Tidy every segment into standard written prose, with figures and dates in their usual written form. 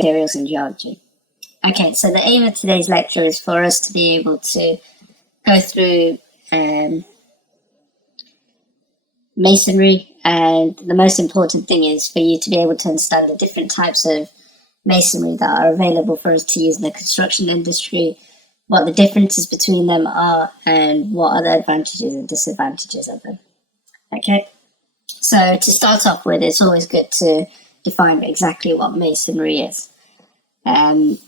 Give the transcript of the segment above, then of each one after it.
materials and geology. Okay, so the aim of today's lecture is for us to be able to go through masonry, and the most important thing is for you to be able to understand the different types of masonry that are available for us to use in the construction industry, what the differences between them are, and what are the advantages and disadvantages of them. Okay, so to start off with, it's always good to define exactly what masonry is.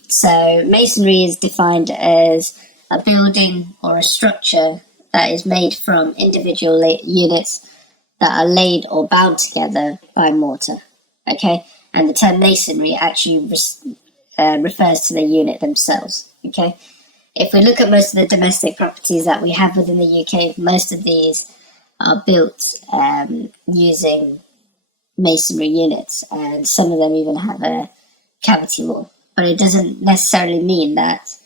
So masonry is defined as a building or a structure that is made from individual units that are laid or bound together by mortar. Okay, and the term masonry actually refers to the unit themselves. Okay, if we look at most of the domestic properties that we have within the UK, most of these are built using masonry units, and some of them even have a cavity wall. But it doesn't necessarily mean that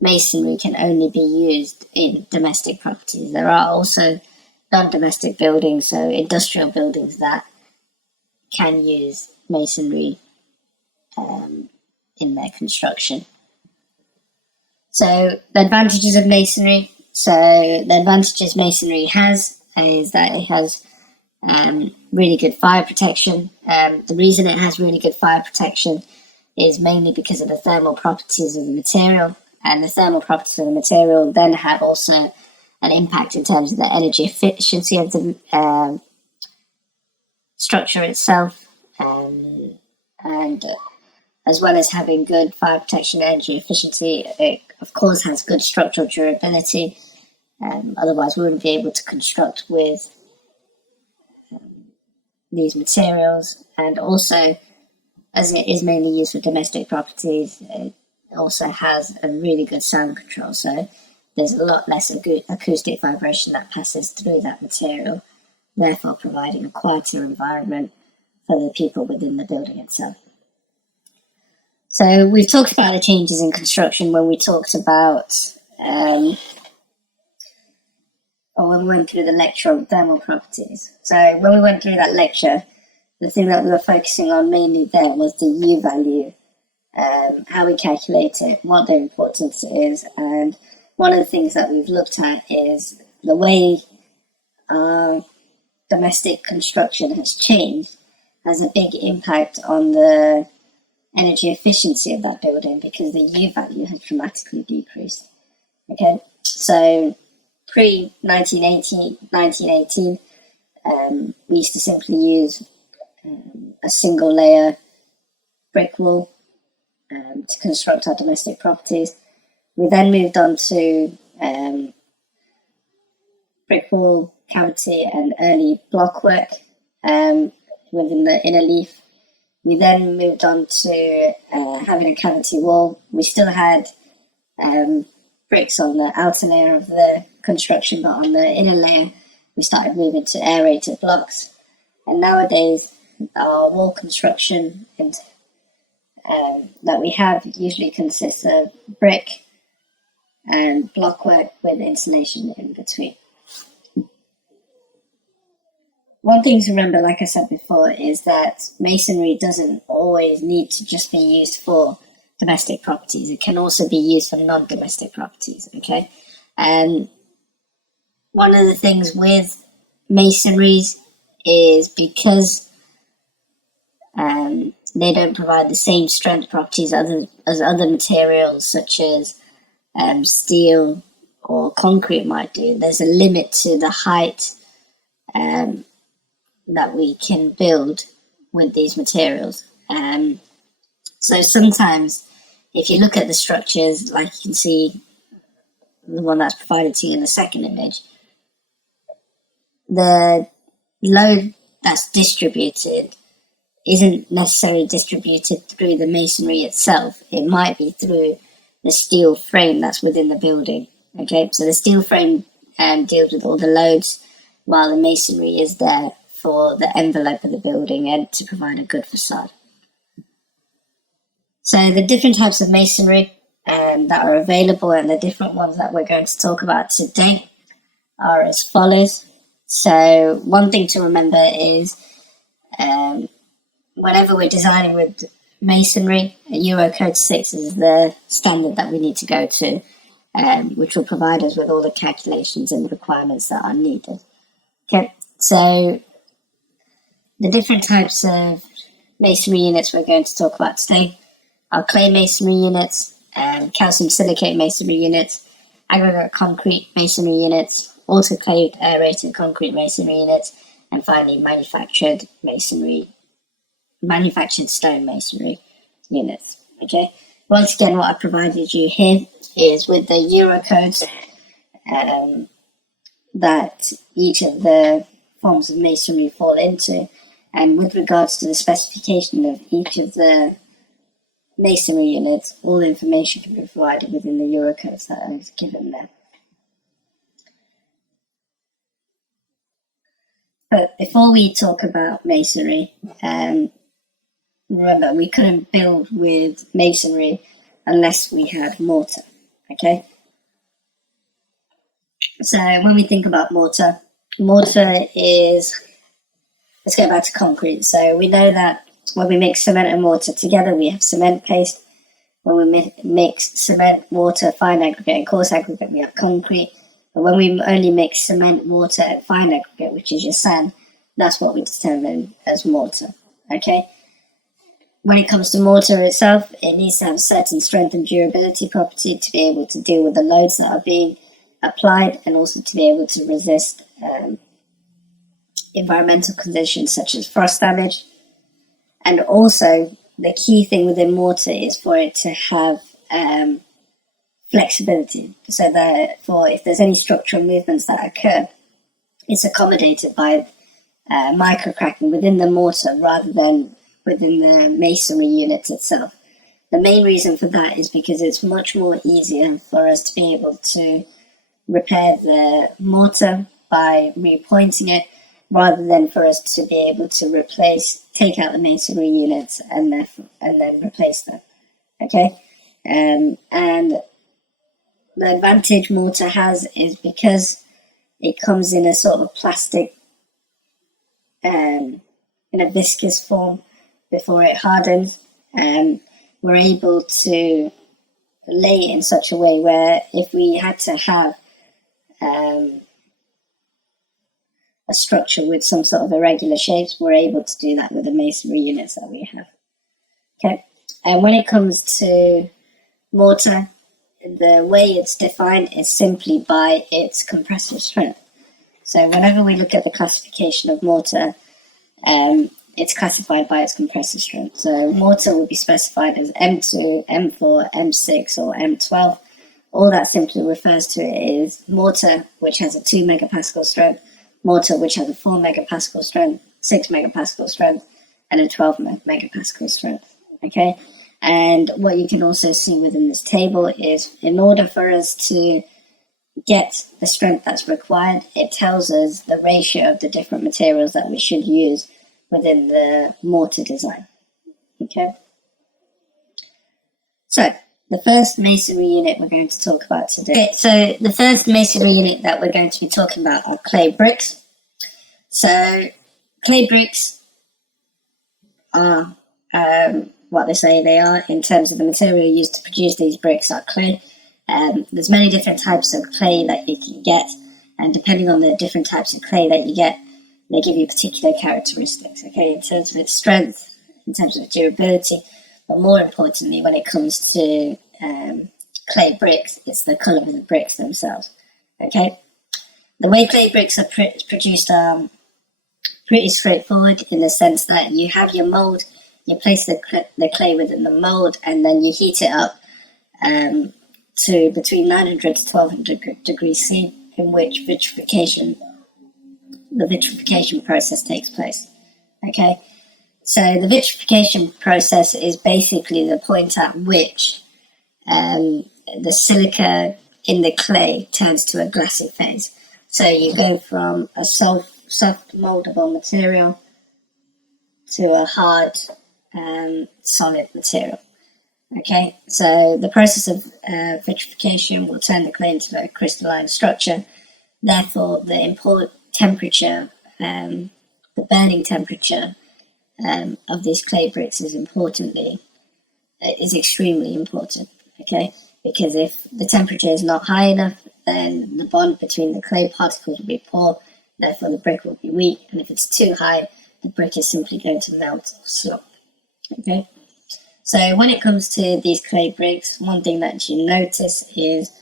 masonry can only be used in domestic properties. There are also non-domestic buildings, so industrial buildings, that can use masonry in their construction. So the advantages of masonry. So the advantages masonry has is that it has really good fire protection. The reason it has really good fire protection is mainly because of the thermal properties of the material, and the thermal properties of the material then have also an impact in terms of the energy efficiency of the structure itself, and as well as having good fire protection and energy efficiency, it of course has good structural durability. Otherwise we wouldn't be able to construct with these materials. And also, as it is mainly used for domestic properties, it also has a really good sound control, so there's a lot less acoustic vibration that passes through that material, therefore providing a quieter environment for the people within the building itself. So we've talked about the changes in construction when we talked about, or when we went through the lecture on thermal properties. So when we went through that lecture, the thing that we were focusing on mainly there was the U value, how we calculate it, what the importance is, and one of the things that we've looked at is the way domestic construction has changed has a big impact on the energy efficiency of that building, because the U value has dramatically decreased. Okay, so pre-1918, we used to simply use a single layer brick wall to construct our domestic properties. We then moved on to brick wall, cavity, and early blockwork within the inner leaf. We then moved on to having a cavity wall. We still had bricks on the outer layer of the construction, but on the inner layer, we started moving to aerated blocks. And nowadays, our wall construction that we have usually consists of brick and blockwork with insulation in between. One thing to remember, like I said before, is that masonry doesn't always need to just be used for domestic properties. It can also be used for non-domestic properties, okay? One of the things with masonries is because they don't provide the same strength properties as other materials such as steel or concrete might do. There's a limit to the height that we can build with these materials. So sometimes if you look at the structures, like you can see the one that's provided to you in the second image, the load that's distributed isn't necessarily distributed through the masonry itself. It might be through the steel frame that's within the building. Okay, so the steel frame deals with all the loads, while the masonry is there for the envelope of the building and to provide a good facade. So the different types of masonry that are available, and the different ones that we're going to talk about today, are as follows. So one thing to remember is whenever we're designing with Masonry. Eurocode 6 is the standard that we need to go to, which will provide us with all the calculations and requirements that are needed. Okay, so the different types of masonry units we're going to talk about today are clay masonry units, calcium silicate masonry units, aggregate concrete masonry units, autoclaved aerated concrete masonry units, and finally manufactured stone masonry units. Okay. Once again, what I provided you here is with the Eurocodes that each of the forms of masonry fall into, and with regards to the specification of each of the masonry units, all the information can be provided within the Eurocodes that are given there. But before we talk about masonry, remember, we couldn't build with masonry unless we had mortar, okay? So when we think about mortar is, let's go back to concrete. So we know that when we mix cement and mortar together, we have cement paste. When we mix cement, water, fine aggregate, and coarse aggregate, we have concrete. But when we only mix cement, water, and fine aggregate, which is your sand, that's what we determine as mortar, okay? When it comes to mortar itself, it needs to have certain strength and durability property to be able to deal with the loads that are being applied, and also to be able to resist environmental conditions such as frost damage. And also, the key thing within mortar is for it to have flexibility, so that if there's any structural movements that occur, it's accommodated by microcracking within the mortar rather than within the masonry unit itself. The main reason for that is because it's much more easier for us to be able to repair the mortar by repointing it, rather than for us to be able to take out the masonry units and then replace them. Okay, and the advantage mortar has is because it comes in a sort of plastic, in a viscous form before it hardens, and we're able to lay it in such a way where if we had to have a structure with some sort of irregular shapes, we're able to do that with the masonry units that we have. Okay, and when it comes to mortar, the way it's defined is simply by its compressive strength. So whenever we look at the classification of mortar, it's classified by its compressive strength. So mortar will be specified as M2, M4, M6, or M12. All that simply refers to is mortar, which has a 2 megapascal strength, mortar, which has a 4 megapascal strength, 6 megapascal strength, and a 12 megapascal strength. Okay? And what you can also see within this table is, in order for us to get the strength that's required, it tells us the ratio of the different materials that we should use within the mortar design. Okay? So, the first masonry unit we're going to talk about today. Okay, so the first masonry unit that we're going to be talking about are clay bricks. So, clay bricks are what they say they are in terms of the material used to produce these bricks are clay. There's many different types of clay that you can get, and depending on the different types of clay that you get, they give you particular characteristics, okay, in terms of its strength, in terms of its durability, but more importantly, when it comes to clay bricks, it's the colour of the bricks themselves, okay? The way clay bricks are produced are pretty straightforward, in the sense that you have your mould, you place the clay within the mould, and then you heat it up to between 900 to 1200 degrees C, in which the vitrification process takes place. Okay, so the vitrification process is basically the point at which the silica in the clay turns to a glassy phase. So you go from a soft moldable material to a hard solid material. Okay, so the process of vitrification will turn the clay into a crystalline structure. Therefore, the import temperature, the burning temperature of these clay bricks is importantly is extremely important, okay? Because if the temperature is not high enough, then the bond between the clay particles will be poor, therefore the brick will be weak, and if it's too high, the brick is simply going to melt or slump, okay? So when it comes to these clay bricks, one thing that you notice is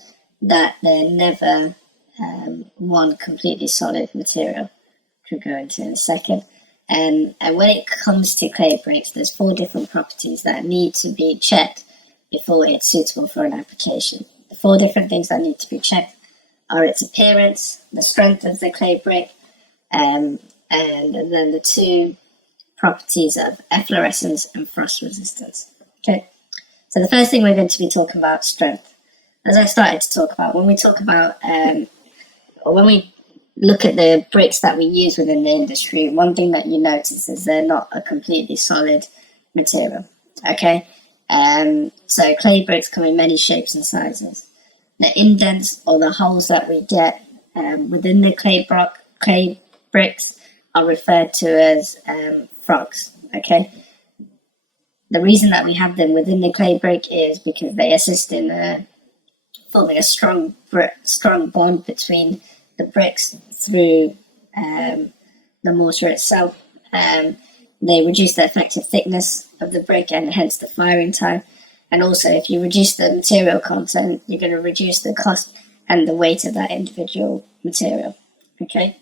that they're never one completely solid material, which we'll go into in a second. And when it comes to clay bricks, there's 4 different properties that need to be checked before it's suitable for an application. The 4 different things that need to be checked are its appearance, the strength of the clay brick, and then the 2 properties of efflorescence and frost resistance. Okay, so the first thing we're going to be talking about strength. As I started to talk about, when we talk about, or when we look at the bricks that we use within the industry, one thing that you notice is they're not a completely solid material. Okay, so clay bricks come in many shapes and sizes. The indents or the holes that we get within the clay bricks are referred to as frogs. Okay, the reason that we have them within the clay brick is because they assist in forming a strong bond between the bricks through the mortar itself. They reduce the effective thickness of the brick and hence the firing time. And also, if you reduce the material content, you're going to reduce the cost and the weight of that individual material. Okay.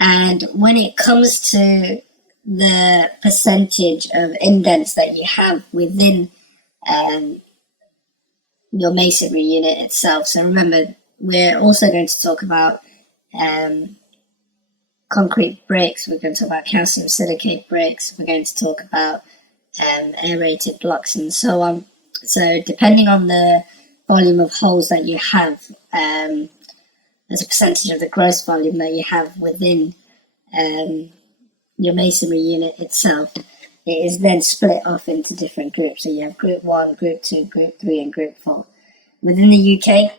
And when it comes to the percentage of indents that you have within your masonry unit itself, so remember, we're also going to talk about concrete bricks, we're going to talk about calcium silicate bricks, we're going to talk about aerated blocks and so on. So depending on the volume of holes that you have, as a percentage of the gross volume that you have within your masonry unit itself, it is then split off into different groups. So you have group 1, group 2, group 3 and group 4. Within the UK,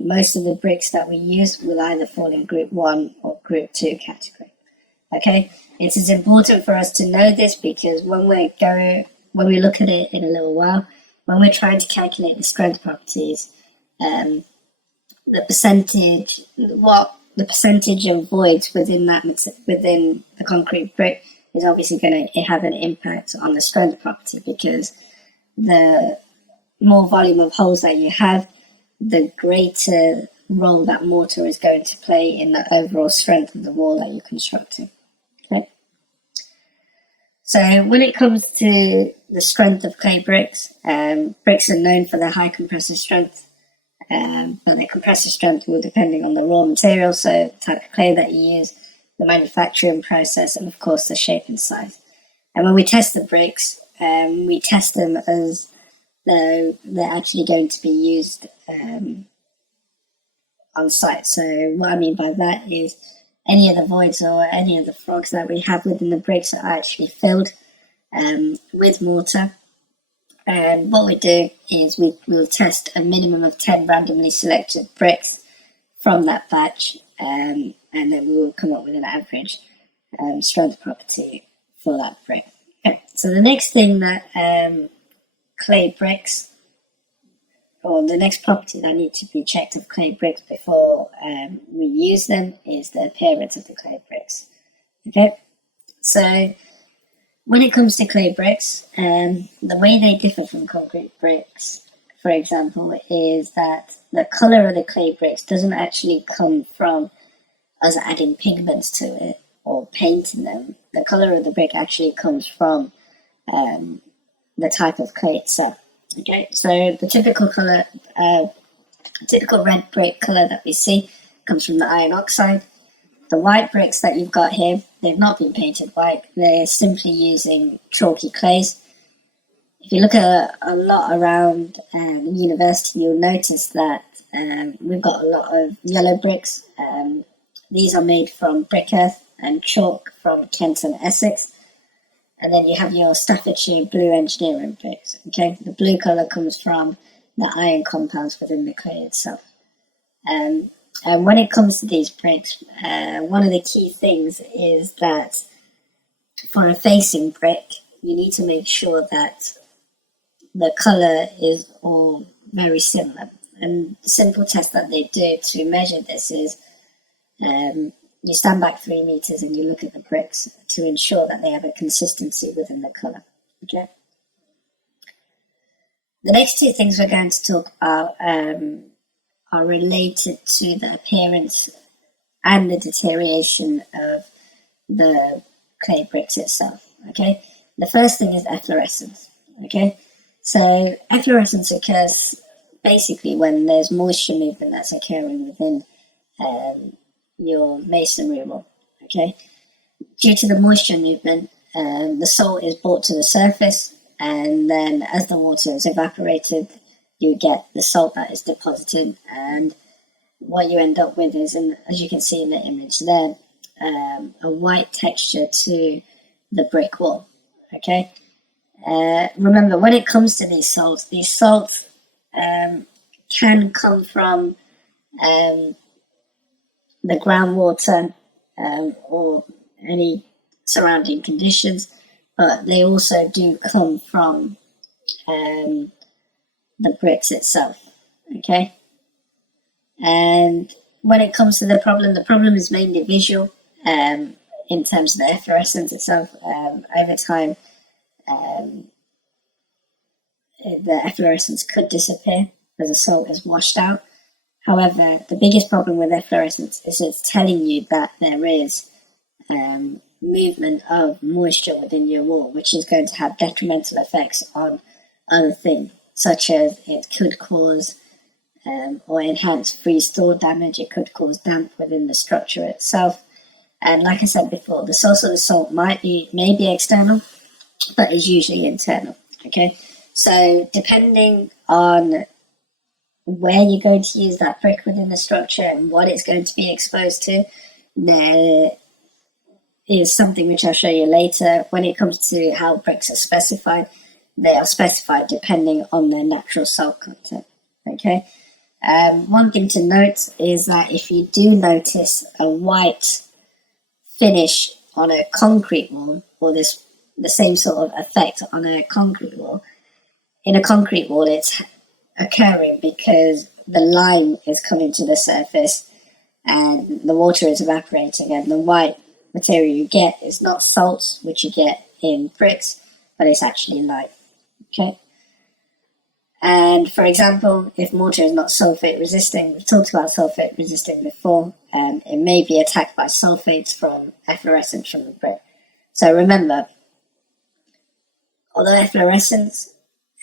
most of the bricks that we use will either fall in group 1 or group 2 category. Okay, it is important for us to know this because when we look at it in a little while, when we're trying to calculate the strength properties, the percentage of voids within the concrete brick is obviously going to have an impact on the strength property, because the more volume of holes that you have, the greater role that mortar is going to play in the overall strength of the wall that you're constructing. Okay. So when it comes to the strength of clay bricks, bricks are known for their high compressive strength, but their compressive strength will depending on the raw material, so the type of clay that you use, the manufacturing process, and of course the shape and size. And when we test the bricks, we test them as though they're actually going to be used on site. So what I mean by that is any of the voids or any of the frogs that we have within the bricks are actually filled with mortar. And what we do is we'll test a minimum of 10 randomly selected bricks from that batch, and then we will come up with an average strength property for that brick. Okay. So the next thing that clay bricks, or the next property that need to be checked of clay bricks before we use them, is the appearance of the clay bricks. Okay, so when it comes to clay bricks, the way they differ from concrete bricks, for example, is that the color of the clay bricks doesn't actually come from us adding pigments to it or painting them. The color of the brick actually comes from the type of clay itself. Okay, so the typical color, typical red brick color that we see comes from the iron oxide. The white bricks that you've got here, they've not been painted white. They're simply using chalky clays. If you look at a lot around the university, you'll notice that we've got a lot of yellow bricks. These are made from brick earth and chalk from Kent and Essex. And then you have your Staffordshire blue engineering bricks. Okay, the blue color comes from the iron compounds within the clay itself. And when it comes to these bricks, one of the key things is that for a facing brick, you need to make sure that the color is all very similar. And the simple test that they do to measure this is you stand back 3 meters and you look at the bricks to ensure that they have a consistency within the color. Okay. The next two things we're going to talk about are related to the appearance and the deterioration of the clay bricks itself. Okay. The first thing is efflorescence. Okay. So efflorescence occurs basically when there's moisture movement that's occurring within your masonry wall. Okay. Due to the moisture movement, the salt is brought to the surface, and then as the water is evaporated, you get the salt that is deposited, and what you end up with is, and as you can see in the image there, a white texture to the brick wall. Okay. Remember, when it comes to these salts can come from the groundwater or any surrounding conditions, but they also do come from the bricks itself. Okay. And when it comes to the problem is mainly visual in terms of the efflorescence itself. Over time, the efflorescence could disappear as the salt is washed out. However, the biggest problem with efflorescence is it's telling you that there is movement of moisture within your wall, which is going to have detrimental effects on other things, such as it could cause or enhance freeze-thaw damage. It could cause damp within the structure itself. And like I said before, the source of the salt may be external, but is usually internal. Okay, so depending on where you're going to use that brick within the structure and what it's going to be exposed to, there is something which I'll show you later. When it comes to how bricks are specified, they are specified depending on their natural salt content. Okay. One thing to note is that if you do notice a white finish on a concrete wall, or the same sort of effect on a concrete wall, in a concrete wall it's occurring because the lime is coming to the surface and the water is evaporating, and the white material you get is not salts, which you get in bricks, but it's actually lime. Okay. And for example, if mortar is not sulfate resisting, we've talked about sulfate resisting before, it may be attacked by sulfates from efflorescence from the brick. So remember, although efflorescence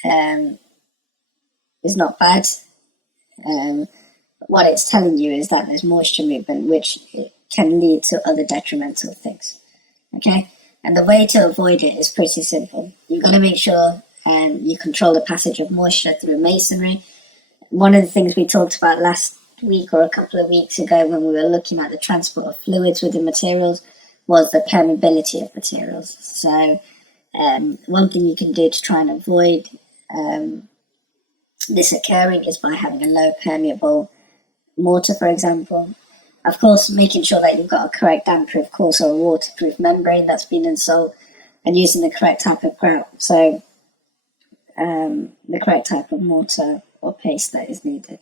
is not bad, what it's telling you is that there's moisture movement, which can lead to other detrimental things. Okay? And the way to avoid it is pretty simple. You've got to make sure you control the passage of moisture through masonry. One of the things we talked about last week or a couple of weeks ago when we were looking at the transport of fluids within materials was the permeability of materials. So one thing you can do to try and avoid this occurring is by having a low permeable mortar, for example. Of course, making sure that you've got a correct damp-proof course or a waterproof membrane that's been installed, and using the correct type of grout. So the correct type of mortar or paste that is needed.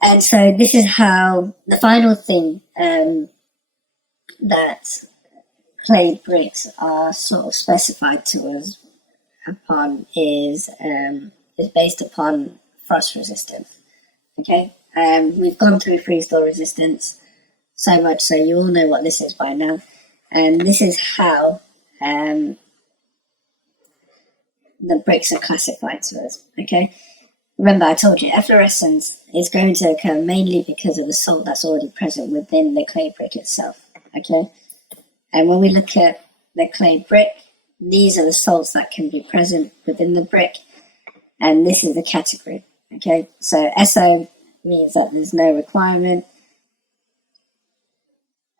And so this is how the final thing that clay bricks are sort of specified to us upon is based upon frost resistance. Okay, we've gone through freeze-thaw resistance so much, so you all know what this is by now, and this is how the bricks are classified to us. Okay, remember I told you efflorescence is going to occur mainly because of the salt that's already present within the clay brick itself. Okay, and when we look at the clay brick, these are the salts that can be present within the brick, and this is the category. Okay, so SO means that there's no requirement,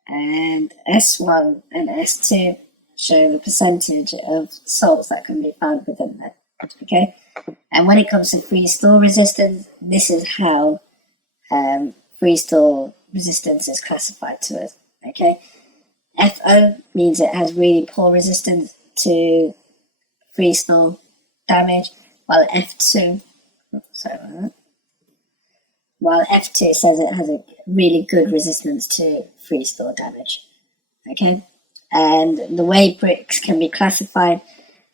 and S1 and S2 show the percentage of salts that can be found within that. Okay, and when it comes to freeze-thaw resistance, this is how freeze-thaw resistance is classified to us. Okay, FO means it has really poor resistance to freeze-thaw, damage, while F2, while F2 says it has a really good resistance to freeze thaw damage. Okay, and the way bricks can be classified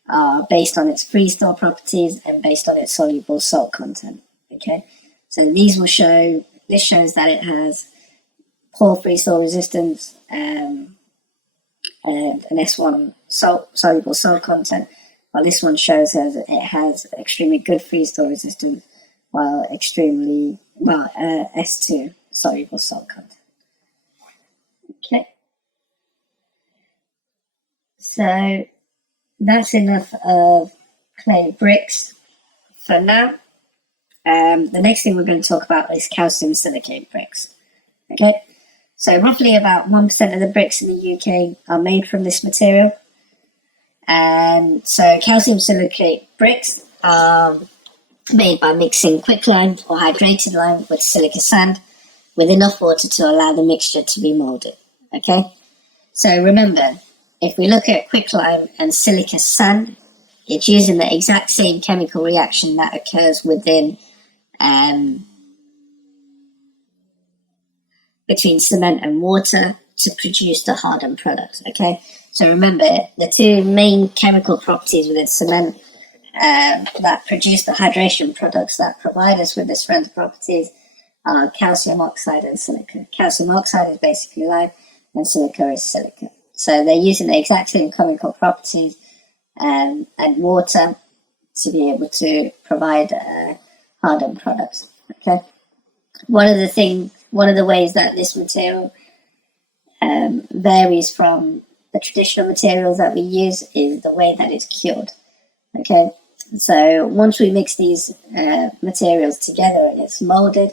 are based on its freeze thaw properties and based on its soluble salt content. Okay, so these will show. This shows that it has poor freeze thaw resistance and an S1 soluble salt content, while this one shows that it has extremely good freeze thaw resistance, while S2 soluble salt content. Okay, so that's enough of clay bricks for now. The next thing we're going to talk about is calcium silicate bricks. Okay, so roughly about 1% of the bricks in the UK are made from this material. And so calcium silicate bricks are made by mixing quicklime or hydrated lime with silica sand with enough water to allow the mixture to be molded. Okay, so remember, if we look at quicklime and silica sand, it's using the exact same chemical reaction that occurs within between cement and water to produce the hardened products. Okay, so remember, the two main chemical properties within cement that produce the hydration products that provide us with the strength properties are calcium oxide and silica. Calcium oxide is basically lime and silica is silica. So they're using the exact same chemical properties and water to be able to provide hardened products. Okay, one of the ways that this material varies from the traditional materials that we use is the way that it's cured. Okay, so once we mix these materials together and it's molded,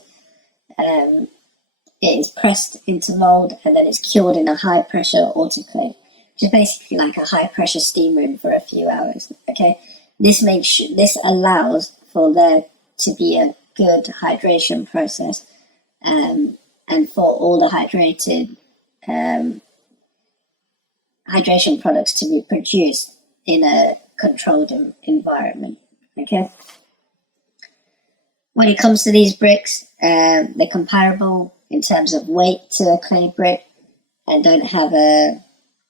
it is pressed into mold and then it's cured in a high pressure autoclave, which is basically like a high pressure steam room for a few hours. Okay, this allows for there to be a good hydration process and for all the hydration products to be produced in a controlled environment. Okay, when it comes to these bricks, they're comparable in terms of weight to a clay brick and don't have a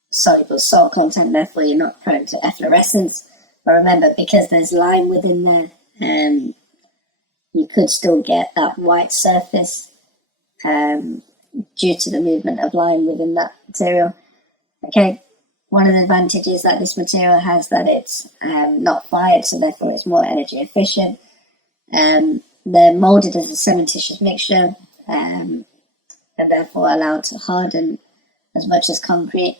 soluble salt content, therefore you're not prone to efflorescence. But remember, because there's lime within there, you could still get that white surface due to the movement of lime within that material. Okay, one of the advantages that this material has that it's not fired, so therefore it's more energy efficient. They're molded as a cementitious mixture and therefore allowed to harden as much as concrete.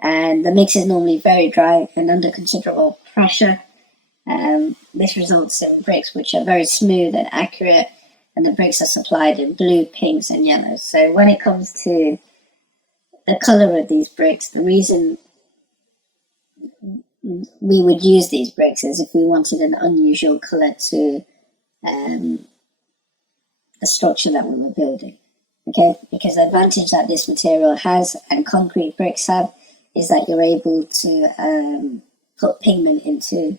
And the mix is normally very dry and under considerable pressure. This results in bricks which are very smooth and accurate, and the bricks are supplied in blue, pinks, and yellows. So when it comes to the color of these bricks, the reason we would use these bricks is if we wanted an unusual color to the structure that we were building. Okay, because the advantage that this material has and concrete bricks have is that you're able to put pigment into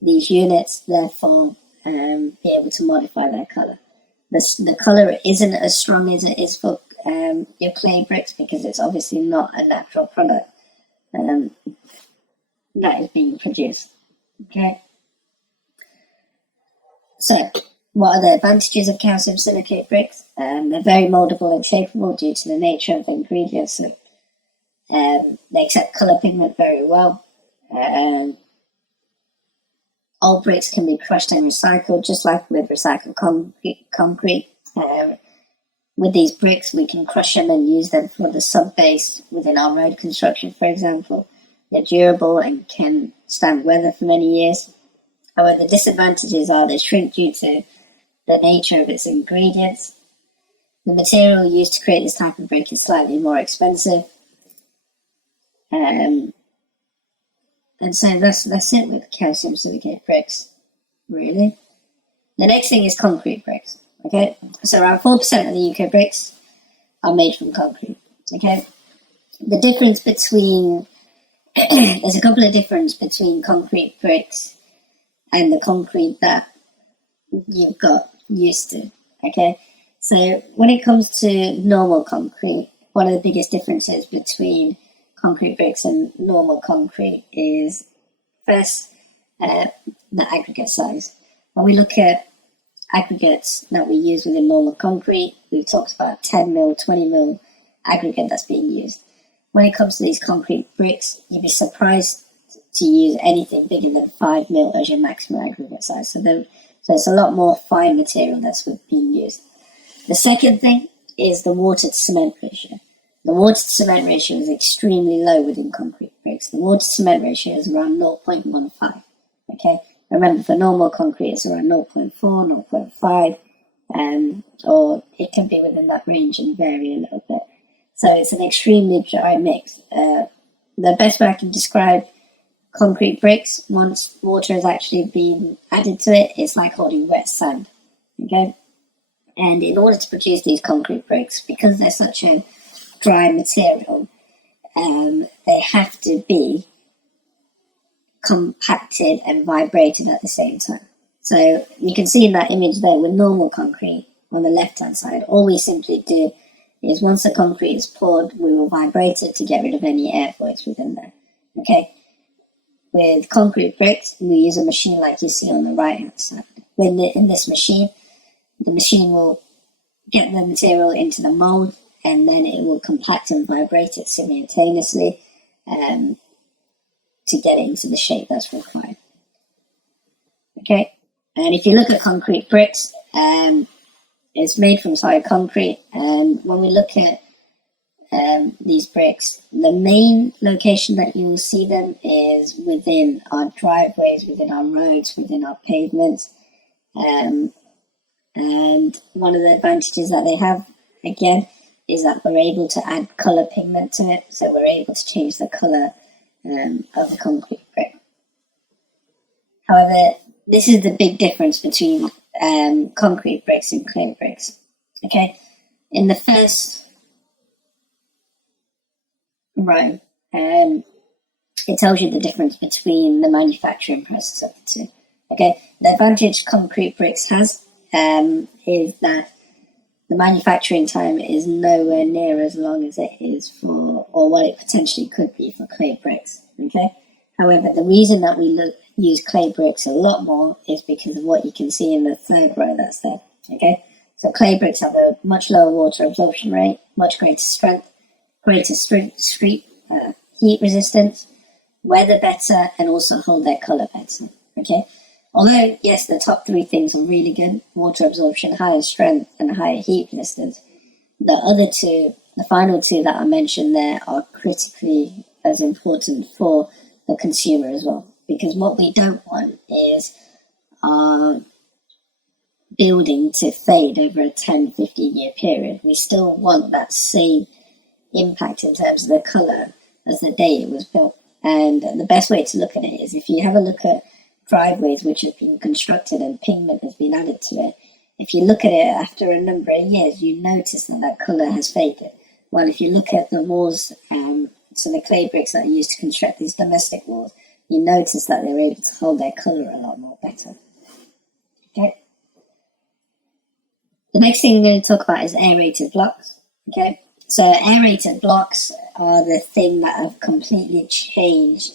these units, therefore be able to modify their color. The color isn't as strong as it is for your clay bricks because it's obviously not a natural product that is being produced. Okay, so what are the advantages of calcium silicate bricks? They're very moldable and shapeable due to the nature of the ingredients. They accept color pigment very well. Old bricks can be crushed and recycled, just like with recycled concrete. With these bricks, we can crush them and use them for the sub-base within our road construction, for example. They're durable and can stand weather for many years. However, the disadvantages are they shrink due to the nature of its ingredients. The material used to create this type of brick is slightly more expensive. And so that's it with calcium silicate bricks, really. The next thing is concrete bricks. Okay, so around 4% of the UK bricks are made from concrete. Okay, the difference between there's a couple of differences between concrete bricks and the concrete that you've got used to. Okay, so when it comes to normal concrete, one of the biggest differences between concrete bricks and normal concrete is first the aggregate size. When we look at aggregates that we use within normal concrete, we've talked about 10 mil, 20 mil aggregate that's being used. When it comes to these concrete bricks, you'd be surprised to use anything bigger than 5 mil as your maximum aggregate size. So it's a lot more fine material that's being used. The second thing is the water to cement ratio. The water to cement ratio is extremely low within concrete bricks. The water to cement ratio is around 0.15. Okay, remember for normal concrete it's around 0.4, 0.5, or it can be within that range and vary a little bit. So it's an extremely dry mix. The best way I can describe concrete bricks, once water has actually been added to it, it's like holding wet sand. Okay, and in order to produce these concrete bricks, because they're such a dry material, they have to be compacted and vibrated at the same time. So you can see in that image there with normal concrete on the left hand side, all we simply do is once the concrete is poured, we will vibrate it to get rid of any air voids within there. Okay. With concrete bricks, we use a machine like you see on the right hand side. In this machine, the machine will get the material into the mold, and then it will compact and vibrate it simultaneously to get it into the shape that's required. Okay, and if you look at concrete bricks, it's made from solid concrete, and when we look at these bricks, the main location that you will see them is within our driveways, within our roads, within our pavements, and one of the advantages that they have, again, is that we're able to add color pigment to it, so we're able to change the color of the concrete brick. However, this is the big difference between concrete bricks and clay bricks. Okay, in the first row, it tells you the difference between the manufacturing process of the two. Okay, the advantage concrete bricks has is that the manufacturing time is nowhere near as long as it is for, or what it potentially could be for clay bricks. Okay, however, the reason that we use clay bricks a lot more is because of what you can see in the third row that's there. Okay, so clay bricks have a much lower water absorption rate, much greater strength, heat resistance, weather better, and also hold their color better. Okay, although yes, the top three things are really good: water absorption, higher strength, and higher heat resistance. The other two, the final two that I mentioned there, are critically as important for the consumer as well. Because what we don't want is our building to fade over a 10, 15-year period. We still want that same impact in terms of the colour as the day it was built. And the best way to look at it is if you have a look at driveways which have been constructed and pigment has been added to it, if you look at it after a number of years, you notice that colour has faded. While if you look at the walls, so the clay bricks that are used to construct these domestic walls, you notice that they're able to hold their colour a lot more better. Okay. The next thing we're going to talk about is aerated blocks. Okay. So aerated blocks are the thing that have completely changed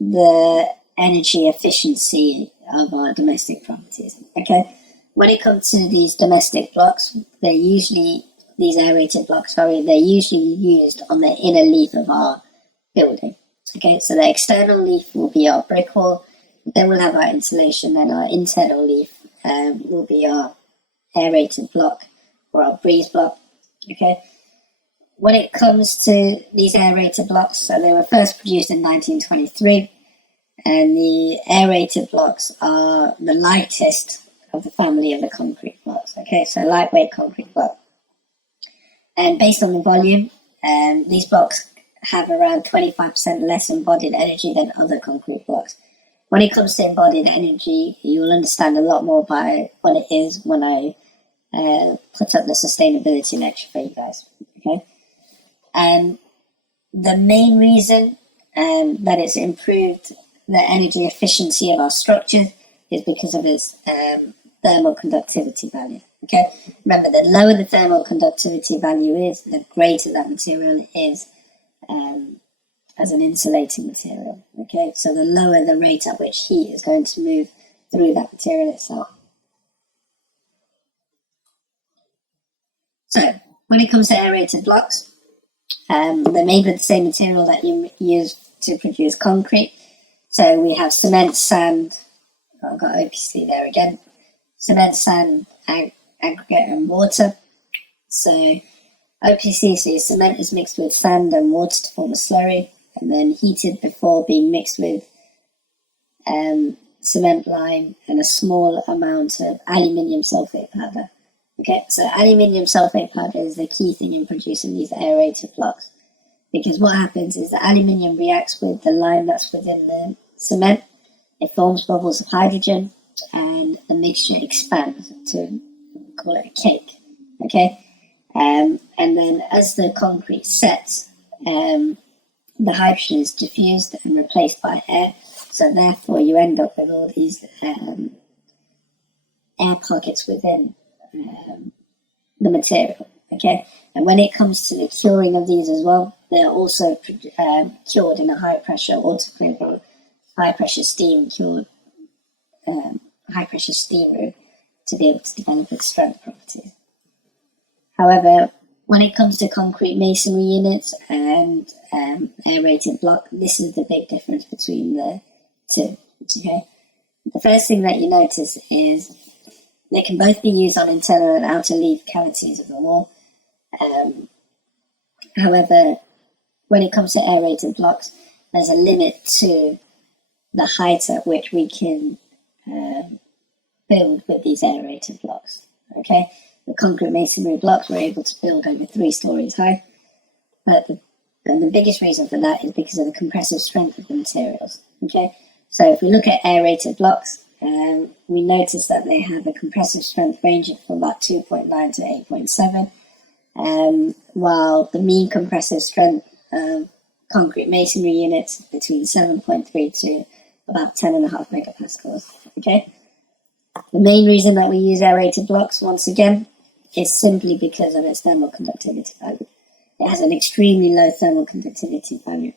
the energy efficiency of our domestic properties. Okay. When it comes to these domestic blocks, they're usually used on the inner leaf of our building. Okay, so the external leaf will be our brick wall, then we'll have our insulation, and our internal leaf will be our aerated block or our breeze block. Okay, when it comes to these aerated blocks, so they were first produced in 1923, and the aerated blocks are the lightest of the family of the concrete blocks. Okay, so lightweight concrete block. And based on the volume, these blocks have around 25% less embodied energy than other concrete blocks. When it comes to embodied energy, you'll understand a lot more by what it is when I put up the sustainability lecture for you guys. Okay, and the main reason that it's improved the energy efficiency of our structures is because of its thermal conductivity value. Okay, remember, the lower the thermal conductivity value is, the greater that material is as an insulating material. Okay, so the lower the rate at which heat is going to move through that material itself. So when it comes to aerated blocks, they're made with the same material that you use to produce concrete. So we have cement, sand, I've got OPC there again, cement, sand, aggregate and water. So OPC, so your cement is mixed with sand and water to form a slurry, and then heated before being mixed with cement lime and a small amount of aluminium sulfate powder. Okay, so aluminium sulfate powder is the key thing in producing these aerated blocks, because what happens is the aluminium reacts with the lime that's within the cement, it forms bubbles of hydrogen, and the mixture expands to call it a cake. Okay, and then as the concrete sets, the hydrogen is diffused and replaced by air, so therefore you end up with all these air pockets within the material. Okay, and when it comes to the curing of these as well, they're also cured in a high pressure autoclave or high pressure steam cured high pressure steam room to be able to develop its strength properties. However, when it comes to concrete masonry units and aerated block, this is the big difference between the two. Okay, the first thing that you notice is they can both be used on internal and outer leaf cavities of the wall. However, when it comes to aerated blocks, there's a limit to the height at which we can build with these aerated blocks. Okay, the concrete masonry blocks we're able to build over 3 stories high, but the biggest reason for that is because of the compressive strength of the materials. Okay, so if we look at aerated blocks, we notice that they have a compressive strength ranging from about 2.9 to 8.7, while the mean compressive strength of concrete masonry units between 7.3 to about 10.5 megapascals. Okay, the main reason that we use aerated blocks, once again, is simply because of its thermal conductivity value. It has an extremely low thermal conductivity value.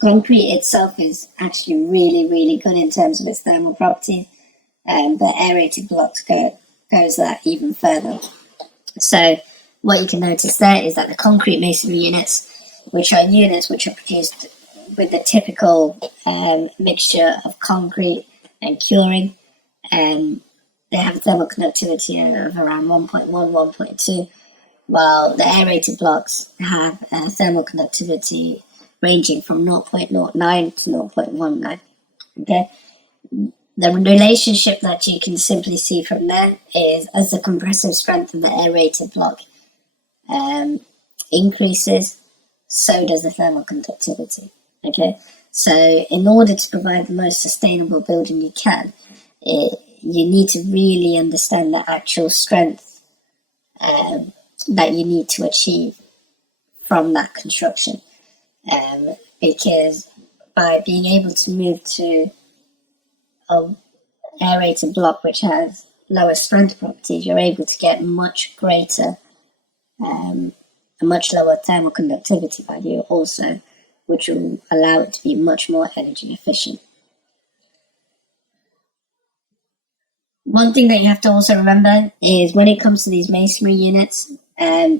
Concrete itself is actually really, really good in terms of its thermal properties, but aerated blocks goes that even further. So what you can notice there is that the concrete masonry units, which are produced with the typical mixture of concrete and curing, they have a thermal conductivity of around 1.1, 1.2, while the aerated blocks have a thermal conductivity ranging from 0.09 to 0.19. Okay, the relationship that you can simply see from there is as the compressive strength of the aerated block increases, so does the thermal conductivity. Okay, so in order to provide the most sustainable building you can, you need to really understand the actual strength that you need to achieve from that construction. Because by being able to move to an aerated block which has lower strength properties, you're able to get much greater, a much lower thermal conductivity value also, which will allow it to be much more energy efficient. One thing that you have to also remember is when it comes to these masonry units,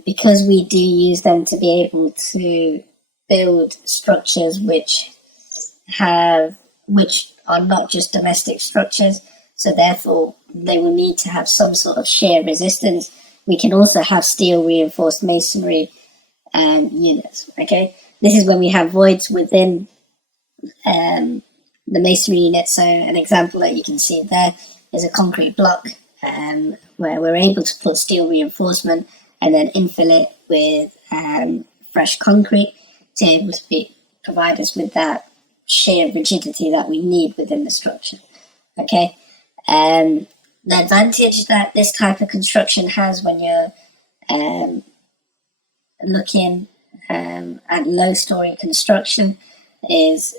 because we do use them to be able to build structures which are not just domestic structures, so therefore they will need to have some sort of shear resistance. We can also have steel reinforced masonry units. Okay, this is when we have voids within the masonry unit. So an example that you can see there is a concrete block where we're able to put steel reinforcement and then infill it with fresh concrete to be able to provide us with that sheer rigidity that we need within the structure. Okay, the advantage that this type of construction has when you're looking at low-story construction is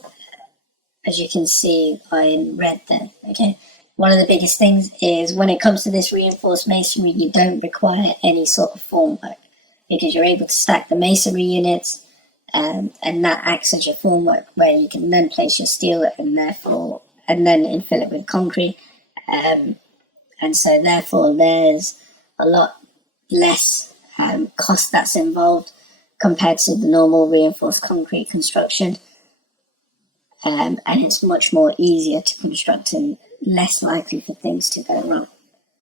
as you can see in red there, okay? One of the biggest things is when it comes to this reinforced masonry, you don't require any sort of formwork because you're able to stack the masonry units, and that acts as your formwork where you can then place your steel and then infill it with concrete. And so therefore there's a lot less cost that's involved compared to the normal reinforced concrete construction. And it's much more easier to construct and less likely for things to go wrong.